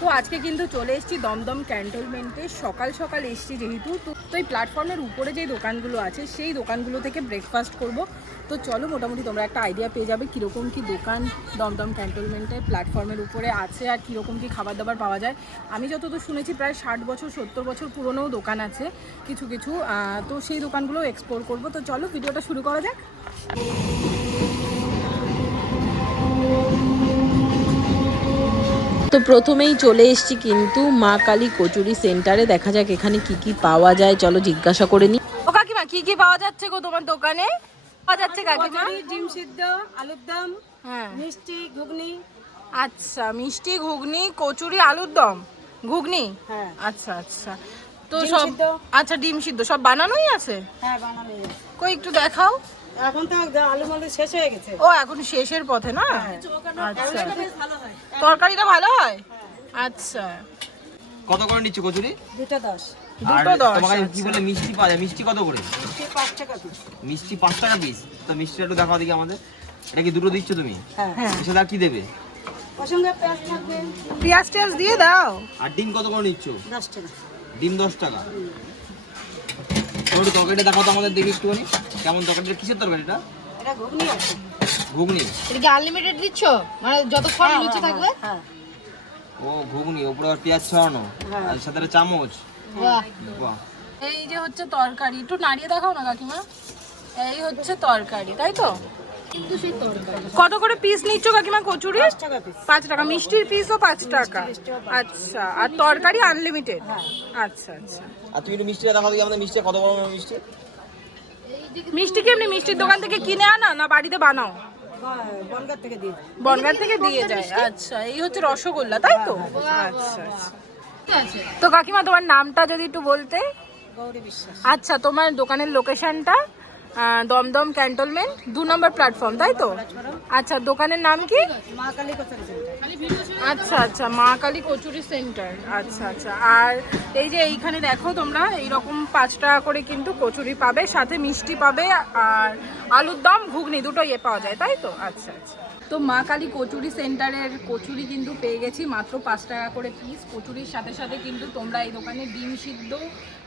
তো আজকে কিন্তু চলে এসেছি দমদম ক্যান্টনমেন্টে, সকাল সকাল এসেছি যেহেতু, তো এই প্ল্যাটফর্মের উপরে যে দোকানগুলো আছে সেই দোকানগুলো থেকে ব্রেকফাস্ট করব। তো চলো, মোটামুটি তোমরা একটা আইডিয়া পেয়ে যাবে কীরকম কী দোকান দমদম ক্যান্টনমেন্টে প্ল্যাটফর্মের উপরে আছে আর কীরকম কী খাবার দাবার পাওয়া যায়। আমি যতদূর শুনেছি প্রায় 60 বছর 70 বছর পুরনোও দোকান আছে কিছু কিছু, তো সেই দোকানগুলো এক্সপ্লোর করব। তো চলো ভিডিওটা শুরু করা যাক। তো প্রথমেই চলে এসেছি কিন্তু মা কালী কচুরি সেন্টারে। দেখা যাক এখানে কি কি পাওয়া যায়, চলো জিজ্ঞাসা করে নি। ও কাকিমা, কি কি পাওয়া যাচ্ছে গো তোমার দোকানে? পাওয়া যাচ্ছে কাকিমা ডিম সিদ্ধ, আলুর দম, হ্যাঁ, মিষ্টি, ঘুগনি। আচ্ছা, মিষ্টি, ঘুগনি, কচুরি, আলুর দম, ঘুগনি, হ্যাঁ। আচ্ছা আচ্ছা। তো ডিম সব সিদ্ধ। আচ্ছা, ডিম সিদ্ধ সব বানানোই আছে? হ্যাঁ, বানানো। কই একটু দেখাও। এখন তো আলু মালু শেষ হয়ে গেছে। ও এখন শেষের পথে না? আচ্ছা, ভালো হয়। তরকারিটা ভালো হয়? আচ্ছা, কত করে নিচ্ছ কচুরি? 2.10। দুটো 10। তোমাকে কি বলে মিষ্টি পাওয়া যায়? মিষ্টি কত করে? 5 টাকা পিস। মিষ্টি 5 টাকা পিস। তো মিষ্টিটা একটু দেখাও দেখি আমাদের। এটা কি দুটো দিচ্ছ তুমি? হ্যাঁ। হ্যাঁ, সেটা কি দেবে? ওর সঙ্গে পেঁয়াজ থাকবে। পেঁয়াজ টেয়াজ দিয়ে দাও। আর ডিম কত করে নিচ্ছ? 10 টাকা। ডিম 10 টাকা। তোর তরকারিটা দেখাও তো আমাদের দেখি একটুখানি। কেমন তরকারিটা? কিসের তরকারিটা? এটা ঘুগনি আছে। ঘুগনি। এটা কি আনলিমিটেড দিচ্ছ? মানে যতক্ষণ লুচি থাকবে? হ্যাঁ। ও ঘুগনি, ওপরে আবার পেঁয়াজ ছড়ানো হ্যাঁ। আর সাথে একটা চামচ। বাহ। বাহ। এই যে হচ্ছে তরকারি, একটু নাড়িয়ে দেখাও না কাকিমা। এই হচ্ছে তরকারি, তাই তো? কিন্তু সেই তরকারি কত করে পিস নিচ্ছ কাকিমা কচুরি? 5 টাকা পিস। 5 টাকা। মিষ্টির পিসও 5 টাকা। মিষ্টিও 5 আচ্ছা, আর তরকারি আনলিমিটেড? হ্যাঁ। আচ্ছা আচ্ছা। আর তুমি একটু মিষ্টিটা দেখাও দেখি আমাদের। মিষ্টি কত বড় বড় মিষ্টি? মিষ্টি কি এমনি মিষ্টির দোকান থেকে কিনে আনা না বাড়িতে বানাও? বনগাঁ থেকে দিয়ে। বনগাঁ থেকে দিয়ে যায়। আচ্ছা, এই হচ্ছে রসগোল্লা, তাই তো? আচ্ছা আচ্ছা। আছে। তো কাকিমা তোমার নামটা যদি একটু বলতে। গৌরী বিশ্বাস। আচ্ছা, তোমার দোকানের লোকেশনটা? দমদম ক্যান্টনমেন্ট 2 নম্বর প্ল্যাটফর্ম, তাই তো? আচ্ছা, দোকানের নাম কি? মা কালী কচুরি সেন্টার। আচ্ছা আচ্ছা, মা কালী কচুরি সেন্টার। আচ্ছা আচ্ছা। আর এই যে এইখানে দেখো তোমরা, এইরকম 5 টাকা করে কিন্তু কচুরি পাবে, সাথে মিষ্টি পাবে আর আলুর দম, ঘুগনি দুটোই পাওয়া যায়, তাই তো? আচ্ছা আচ্ছা। তো মা কালী কচুরি সেন্টারের কচুরি কিন্তু পেয়ে গেছি মাত্র 5 টাকা করে পিস। কচুরির সাথে সাথে কিন্তু তোমরা এই দোকানে ডিম সিদ্ধ,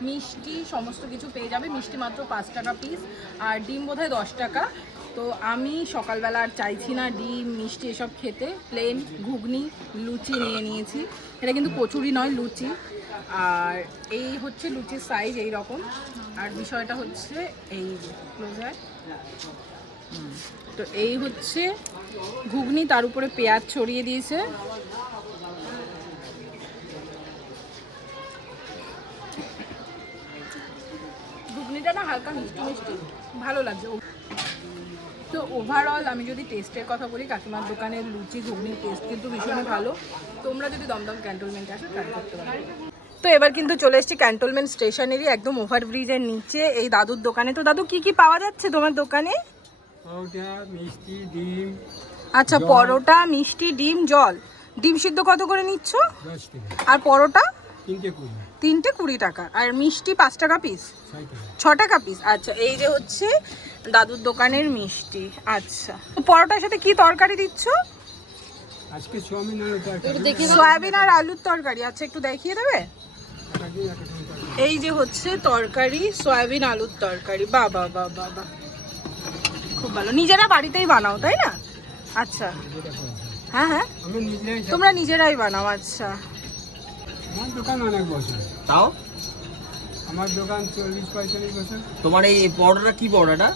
মিষ্টি সমস্ত কিছু পেয়ে যাবে। মিষ্টি মাত্র 5 টাকা পিস আর ডিম বোধহয় 10 টাকা। তো আমি সকালবেলা আর চাইছি না ডিম মিষ্টি এসব খেতে, প্লেন ঘুগনি লুচি নিয়ে নিয়েছি। এটা কিন্তু কচুরি নয়, লুচি। আর এই হচ্ছে লুচির সাইজ এই রকম। আর বিষয়টা হচ্ছে এই ক্লোজার, তো এই হচ্ছে ঘুগনি, তার উপরে পেঁয়াজ ছড়িয়ে দিয়েছে। ঘুগনিটা না হালকা মিষ্টি মিষ্টি, ভালো লাগছে। তো ওভারঅল আমি যদি টেস্টের কথা বলি, কাকিমার দোকানের লুচি ঘুগনির টেস্ট কিন্তু ভীষণই ভালো। তোমরা যদি দমদম ক্যান্টনমেন্টে আসো ট্রাই করতে পারো। তো এবার কিন্তু চলে এসেছি ক্যান্টনমেন্ট স্টেশনেরই একদম ওভারব্রিজের নিচে এই দাদুর দোকানে। তো দাদু, কি কি পাওয়া যাচ্ছে তোমার দোকানে? পরোটা, মিষ্টি, ডিম। আচ্ছা, পরোটা, মিষ্টি, ডিম, জল। ডিম সিদ্ধ কত করে নিচ্ছ? 10 টাকা। আর পরোটা? 3টে 20। 3টে 20 টাকা। আর মিষ্টি 5 টাকা পিস? 6 টাকা। 6 টাকা পিস। আচ্ছা, এই যে হচ্ছে দাদুর দোকানের মিষ্টি। আচ্ছা, তো পরোটার সাথে কি তরকারি দিচ্ছ? আজকে চাউমিন আলু তরকারি। সয়াবিন আর আলুর তরকারি। আচ্ছা, একটু দেখিয়ে দেবে? একদিন একটা করে তরকারি। এই যে হচ্ছে তরকারি, সয়াবিন আলুর তরকারি। বাহ বাহ বাহ বাহ বাহ, খুব ভালো। নিজেরা বাড়িতেই বানাও, তাই না? আচ্ছা, যেটা করা হয়। হ্যাঁ হ্যাঁ, আমি নিজেই সব- তোমরা নিজেরাই বানাও। আচ্ছা, আমার দোকান অনেক বছর। তাও আমার দোকান 40-45 বছর। তোমার এই পরোটাটা কি পরোটাটা?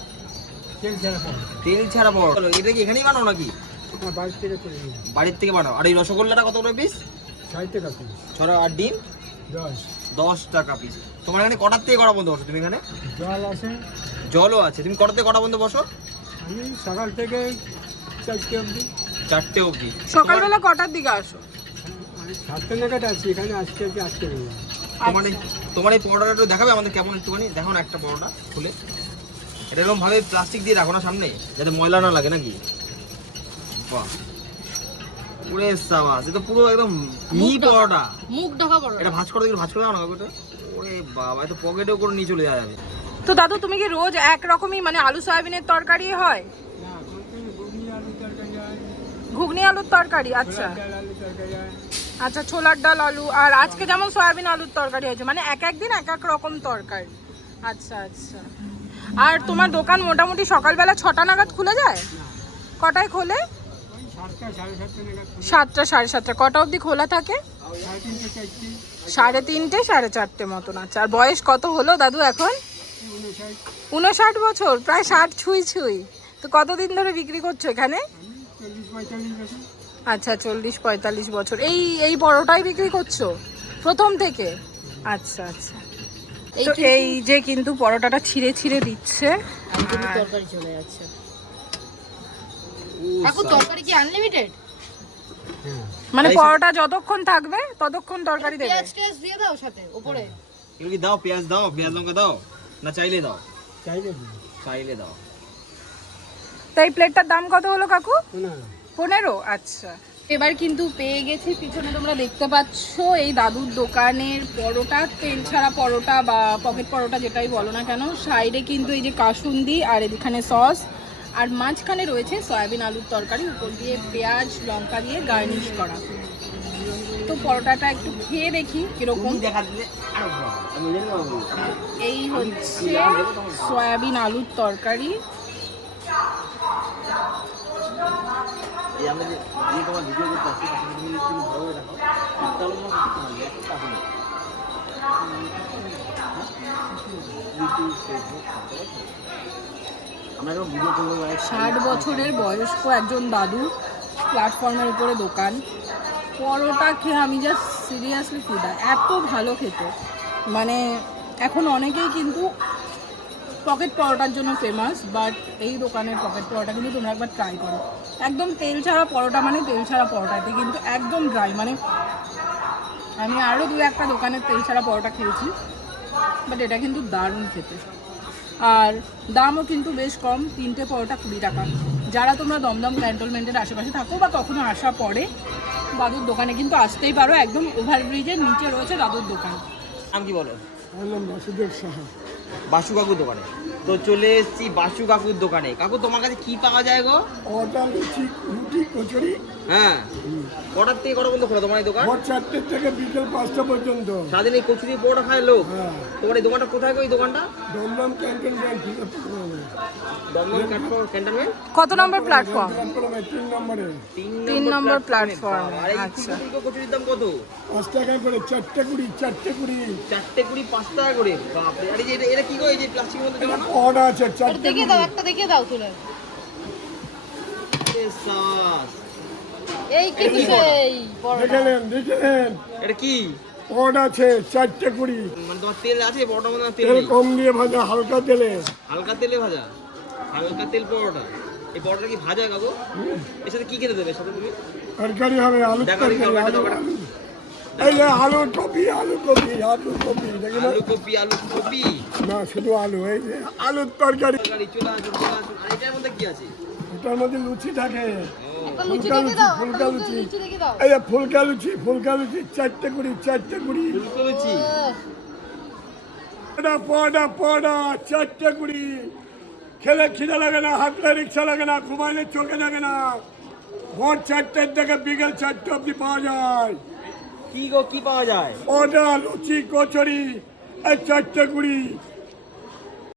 তেল ছাড়া পাওয়া। তেল ছাড়া পরোটা। এটা কি এখানেই বানাও নাকি? আমার বাড়ি থেকে করে নিই। বাড়ির থেকে বানাও। আর এই রসগোল্লাটা কত করে পিস? 6 টাকা পিস। ছড়া। আর ডিম 10। 10 টাকা পিস। তোমার এখানে কটার থেকে কটা বন্ধ বসো তুমি এখানে? জল আছে। জলও আছে। তুমি কটা থেকে কটা বন্ধ বসো? আমি সকাল থেকে 4টে অবধি। 4টে অবধি। সকালবেলা কটার দিকে আসো? আমি 7টে নাগাদ আছি এখানে। আজকে নেই। তোমার এই পরোটাটা একটু দেখাবে আমাদের কেমন? একটুখানি দেখো না একটা পরোটা খুলে। এটা এরকম ভাবে প্লাস্টিক দিয়ে রাখো না সামনে, যাতে ময়লা না লাগে নাকি? বাহ, পুরে সাবাস। এটা পুরো একদম মিহি পরোটা। মুখ ঢাকা বড়। এটা ভাঁজ করে দেখি, ভাঁজ করে দাও না ওটা। ওরে বাবা, এটা পকেটেও করে নিয়ে চলে যাবে। তো দাদু, তুমি কি রোজ একরকমই মানে আলু সয়াবিনের তরকারি হয়? না, ঘুগনি আলু তরকারি হয়। ঘুগনি আলুর তরকারি? আচ্ছা ডাল আলু তরকারি হয়। আচ্ছা, ছোলার ডাল আলু, আর আজকে যেমন সয়াবিন আলুর তরকারি হয়েছে, মানে এক এক দিন এক এক রকম তরকারি। আচ্ছা আচ্ছা। আর তোমার দোকান মোটামুটি সকালবেলা 6টা নাগাদ খুলে যায়? কটায় খোলে? ওই 7টা 7:30 নাগাদ খুলে। 7টা 7:30। কটা অবধি খোলা থাকে? 3:30 4টা। 3:30 4:30 মতন। আচ্ছা, আর বয়স কত হলো দাদু এখন? 59। 59 বছর, প্রায় 60 ছুঁই ছুঁই। তো কতদিন ধরে বিক্রি করছো এখানে? আমি 40-45 বছর। আচ্ছা, 40-45 বছর। এই পরোটাই বিক্রি করছো প্রথম থেকে? আচ্ছা আচ্ছা। তো এই যে কিন্তু পরোটাটা ছিঁড়ে ছিঁড়ে দিচ্ছে। একদমই তরকারি চলে যাচ্ছে। এখন তরকারি কি আনলিমিটেড? হ্যাঁ। মানে পরোটা যতক্ষণ থাকবে ততক্ষণ তরকারি দেবে? পেঁয়াজ টেয়াজ দিয়ে দাও সাথে উপরে। এগুলো কি দাও? পেঁয়াজ দাও, পেঁয়াজ লঙ্কা দাও, না চাইলে দাও? চাইলে দিই। চাইলে দাও। তো এই প্লেটটার দাম কত হলো কাকু? 15। 15? আচ্ছা। এবার কিন্তু পেয়ে গেছি, পিছনে তোমরা দেখতে পাচ্ছ এই দাদুর দোকানের পরোটা, তেল ছাড়া পরোটা বা পকেট পরোটা যেটাই বলো না কেন। সাইডে কিন্তু এই যে কাসুন্দি, আর এখানে সস, আর মাঝখানে রয়েছে সয়াবিন আলুর তরকারি, উপর দিয়ে পেঁয়াজ লঙ্কা দিয়ে গার্নিশ করা। তো পরোটাটা একটু খেয়ে দেখি কিরকম। দেখা দিলে আরো ভালো। আমি জানি না বাবু। এই হচ্ছে সয়াবিন আলুর তরকারি। এই আমরা যে তোমার ভিডিও করতে আসছি, তাকে তুমি একটু ভালো করে দেখো। একটা হলো তোমার কিছু না, একটা হলো। ইউটিউব, ফেসবুক, আমরা যখন ভিডিও করবো 60 বছরের বয়স্ক একজন দাদু, প্ল্যাটফর্মের উপরে দোকান। পরোটা খেয়ে আমি জাস্ট সিরিয়াসলি ফিদা, এত ভালো খেতে। মানে এখন অনেকেই কিন্তু পকেট পরোটার জন্য ফেমাস, বাট এই দোকানের পকেট পরোটা কিন্তু তোমরা একবার ট্রাই করো। একদম তেল ছাড়া পরোটা, মানে তেল ছাড়া পরোটাতে কিন্তু একদম ড্রাই। মানে আমি আরও 2-1টা দোকানের তেল ছাড়া পরোটা খেয়েছি, বাট এটা কিন্তু দারুণ খেতে। আর দামও কিন্তু বেশ কম, 3টে পরোটা 20 টাকা। যারা তোমরা দমদম ক্যান্টনমেন্টের আশেপাশে থাকো বা কখনো আসা পরে, দাদুর দোকানে কিন্তু আসতেই পারো। একদম ওভারব্রিজের নিচে রয়েছে দাদুর দোকান। নাম কি বলো? আমার নাম বাসুদেব সাহা। বাসু কাকুর দোকানে। তো চলে এসেছি বাসু কাকুর দোকানে। কাকু, তোমার কাছে কি পাওয়া যায় গো? ওটা লুচি, রুটি, কচুরি। হ্যাঁ। কটার থেকে কটা বন্ধ খোলো তোমার এই দোকান? ভোর 4টে থেকে বিকেল 5টা পর্যন্ত। সারাদিন এই কচুরি পরোটা খায় লোক? হ্যাঁ। তোমার এই দোকানটা কোথায় গো? এই দোকানটা দমদম ক্যান্টনমেন্ট দমদম ক্যান্টনমেন্ট। কত নম্বর প্ল্যাটফর্ম? 3 নম্বরে। 3 নম্বর প্ল্যাটফর্ম। আর এই আচ্ছা। কচুরির দাম কত? 5 টাকা করে, 4টে কুড়ি, 4টে কুড়ি। 4টে 20, 5 টাকা করে। বাপরে। আর এই যে এটা কি গো? এই যে প্লাস্টিকের মধ্যে জমানো? অর্ডা আছে একটু 4টে দেখিয়ে দাও, একটা দেখিয়ে দাও তুলে। এ সাস। এই কি এই পরোটা। দেখেলেন। এটা কি? অর্ডা আছে 4টে কুড়ি। মানে তোমার তেল আছে পরোটার মধ্যে? তেল তেল নেই? কম দিয়ে ভাজা, হালকা তেলে। হালকা তেলে ভাজা? হালকা তেল পরোটা। এই পরোটা কি ভাজা কাকু? এর সাথে কি খেতে দেবে সাথে তুমি? তরকারি হবে, আলু দেখো এই তরকারি, তরকারিটা, আলু তরকারিটা। এই যে আলু কপি, আলু কপি, আলু কপি, দেখি না? আলু কপি। না, শুধু আলু। এই যে আলুর তরকারি। তরকারি চলে আসুন, চলে আসুন। আর এটার মধ্যে কি আছে? এটার মধ্যে লুচি থাকে। একটা লুচি ফুলকা দেখিয়ে দাও, ফুলকা একটা লুচি। লুচি দেখিয়ে দাও। এই যে ফুলকা লুচি, 4টে কুড়ি, 4টে কুড়ি। ফুলকো লুচি। পড়া 4টে কুড়ি। খেলে খিদে লাগে না, হাঁটলে রিক্সা লাগে না, ঘুমাইলে চোখে লাগে না। ভোর 4টের থেকে বিকেল 4টে অব্দি পাওয়া যায়। কি গো, কি পাওয়া যায়? ওটা লুচি, কচুরি, এই 4টে কুড়ি।